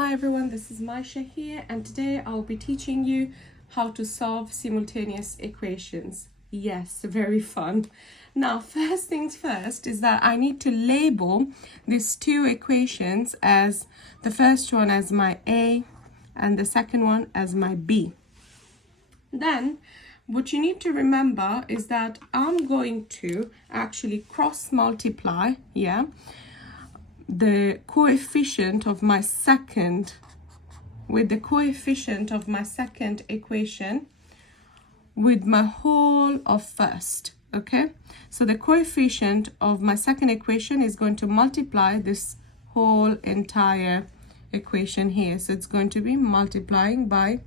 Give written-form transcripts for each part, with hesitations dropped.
Hi everyone, this is Maisha here, and today I'll be teaching you how to solve simultaneous equations. Yes, very fun. Now, first things first is that I need to label these two equations as the first one as my A and the second one as my B. Then, what you need to remember is that I'm going to actually cross multiply, the coefficient of my second with the coefficient of my second equation with my whole of first. Okay, so the coefficient of my second equation is going to multiply this whole entire equation here, so it's going to be multiplying by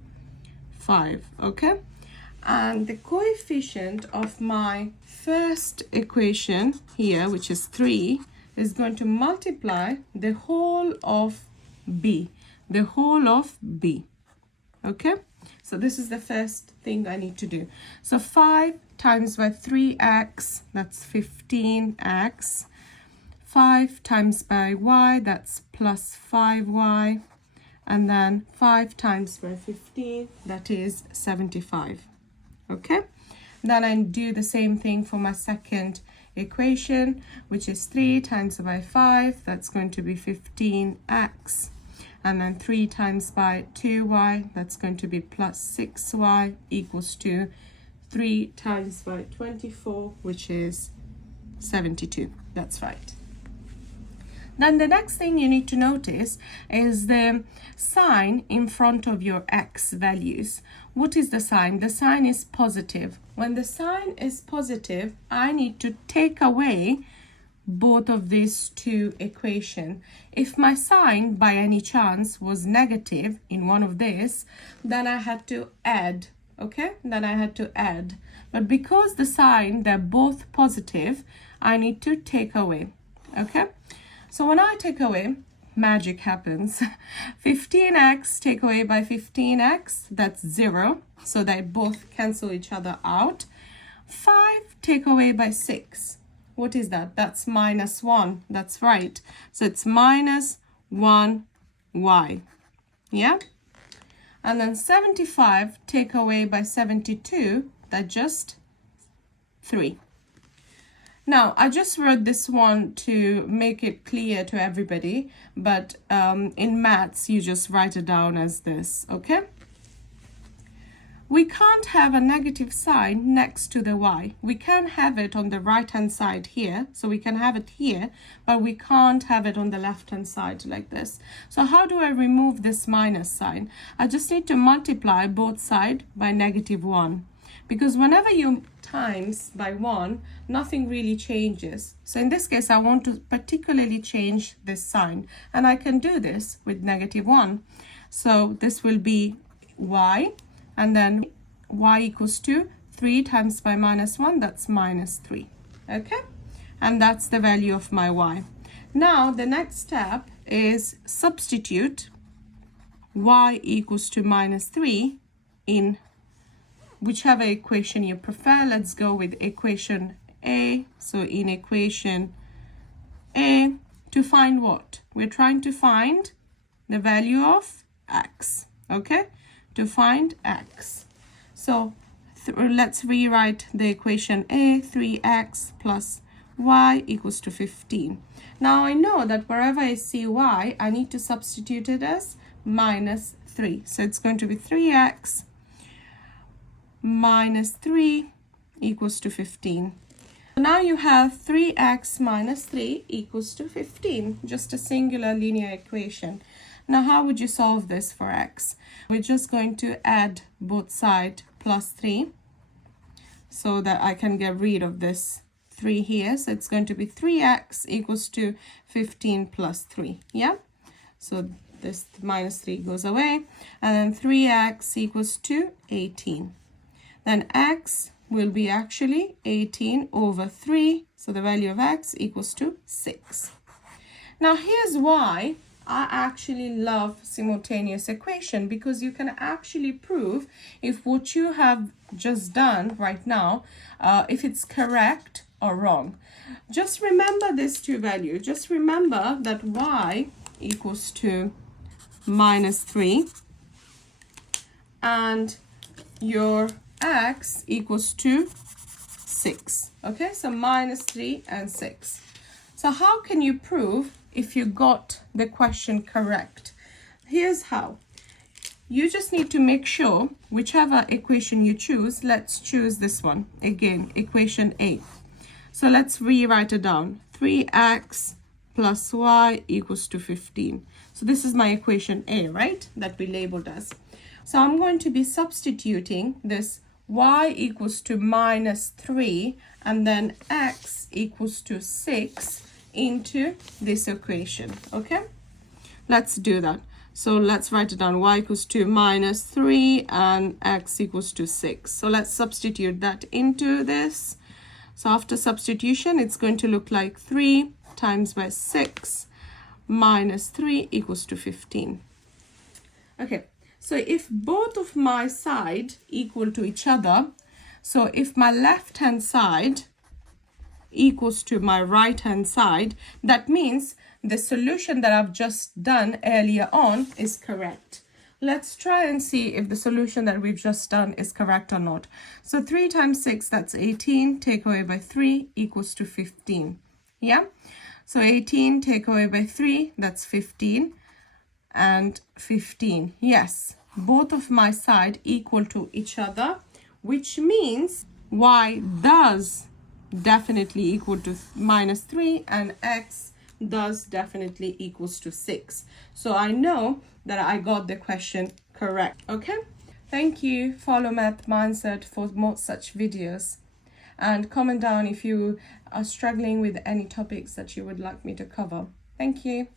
5. Okay, and the coefficient of my first equation here, which is 3, is going to multiply the whole of B, okay? So this is the first thing I need to do. So 5 times by 3x, that's 15x. 5 times by y, that's plus 5y. And then 5 times by 15, that is 75, okay? Then I do the same thing for my second equation, which is 3 times by 5, that's going to be 15x, and then 3 times by 2y, that's going to be plus 6y, equals to 3 times by 24, which is 72. That's right. Then the next thing you need to notice is the sign in front of your x values. What is the sign? The sign is positive. When the sign is positive, I need to take away both of these two equations. If my sign by any chance was negative in one of these, then I had to add, okay? Then I had to add. But because the sign, they're both positive, I need to take away, okay? So when I take away, magic happens. 15x take away by 15x, that's 0. So they both cancel each other out. 5 take away by 6. What is that? That's minus 1. That's right. So it's minus 1y. Yeah? And then 75 take away by 72, that's just 3. Now, I just wrote this one to make it clear to everybody, but in maths, you just write it down as this, okay? We can't have a negative sign next to the y. We can have it on the right-hand side here, so we can have it here, but we can't have it on the left-hand side like this. So how do I remove this minus sign? I just need to multiply both sides by negative 1. Because whenever you times by 1, nothing really changes. So in this case, I want to particularly change this sign. And I can do this with negative 1. So this will be y. And then y equals to 3 times by minus 1. That's minus 3. Okay? And that's the value of my y. Now, the next step is substitute y equals to minus 3 in whichever equation you prefer. Let's go with equation A. So in equation A, to find what? We're trying to find the value of x, okay? To find x. So let's rewrite the equation A, 3x plus y equals to 15. Now I know that wherever I see y, I need to substitute it as minus 3. So it's going to be 3x minus 3 equals to 15. Now you have 3x minus 3 equals to 15, just a singular linear equation. Now how would you solve this for x? We're just going to add both sides plus 3 so that I can get rid of this 3 here. So it's going to be 3x equals to 15 plus 3, yeah? So this minus 3 goes away, and then 3x equals to 18. Then x will be actually 18 over 3. So the value of x equals to 6. Now here's why I actually love simultaneous equation, because you can actually prove if what you have just done right now, if it's correct or wrong. Just remember these two values. Just remember that y equals to minus 3, and your x equals to 6. Okay, so minus 3 and 6. So how can you prove if you got the question correct? Here's how. You just need to make sure whichever equation you choose, let's choose this one. Again, equation A. So let's rewrite it down. 3x plus y equals to 15. So this is my equation A, right? That we labeled as. So I'm going to be substituting this y equals to minus 3 and then x equals to 6 into this equation, okay? Let's do that. So let's write it down. Y equals to minus 3 and x equals to 6. So let's substitute that into this. So after substitution, it's going to look like 3 times by 6 minus 3 equals to 15. Okay, so if both of my side equal to each other, so if my left-hand side equals to my right-hand side, that means the solution that I've just done earlier on is correct. Let's try and see if the solution that we've just done is correct or not. So 3 times 6, that's 18, take away by 3 equals to 15. Yeah? So 18 take away by 3, that's 15. And 15. Yes, both of my side equal to each other, which means y does definitely equal to minus 3 and x does definitely equals to 6. So I know that I got the question correct. Okay, thank you. Follow Math Mindset for more such videos, and comment down if you are struggling with any topics that you would like me to cover. Thank you.